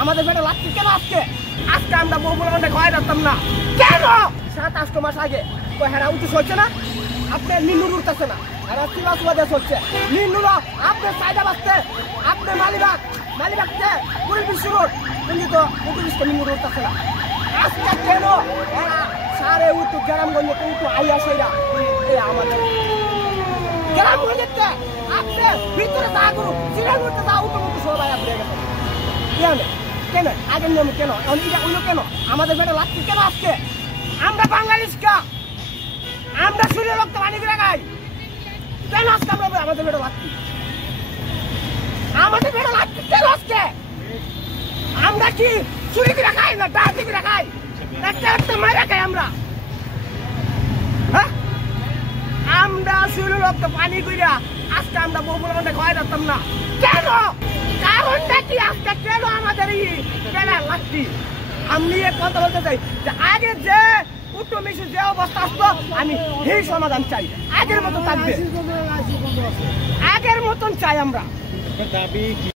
আমাদের পেটে লাগছে কেন আজকে? আজকে আমরা বউগুলো অনেক হয় রাখতাম না কেন? 7-8 মাস আগে তো হেরা উঠে হচ্ছে না, আপনি নিন্নুর উঠতেছে না, হেরা সিবাসুবাদে হচ্ছে নিন্নুর। আপনি সাইডা বাঁচতে, আপনি মালিবাগতে পুরী বিশ্ব রোড কিন্তু 29টা নিন্নুর উঠতেছে না। আজকে কেন এরা সারে উঠু গ্রামগঞ্জে উঠু আইয়া সেরা আমাদের গ্রামগঞ্জেতে আপনি ভিতরে যা করুন সিরিয়াল করতে যা উঠু উঠু সবাই আপনি কেন কেন আগের নিয়ম কেন ওইগুলো কেন? আমাদের পেটে লাগছে কেন আজকে? আমরা বাঙালিস কা, আমরা শরীরে রক্ত পানি করে খাই কেন আজকে? আমরা আমাদের পেটে লাগছি, আমাদের পেটে লাগছে কেন আজকে? আমরা কি চুরি করে খাই না ডাকাতি করে খাই? একটা মারা খাই আমরা, হ্যাঁ? আমরা শরীরে রক্ত পানি কইরা আজকে আমরা বউগুলো অনেক হয় রাখতাম না কেন? কারণটা কি আজকে কেন আমাদের কেন লাগছি? আমি কথা বলতে চাই যে আগে যে উত্তর মিশু যে অবস্থা আসতো আমি সেই সমাধান চাই, আগের মতো থাকবে, আগের মতন চাই আমরা।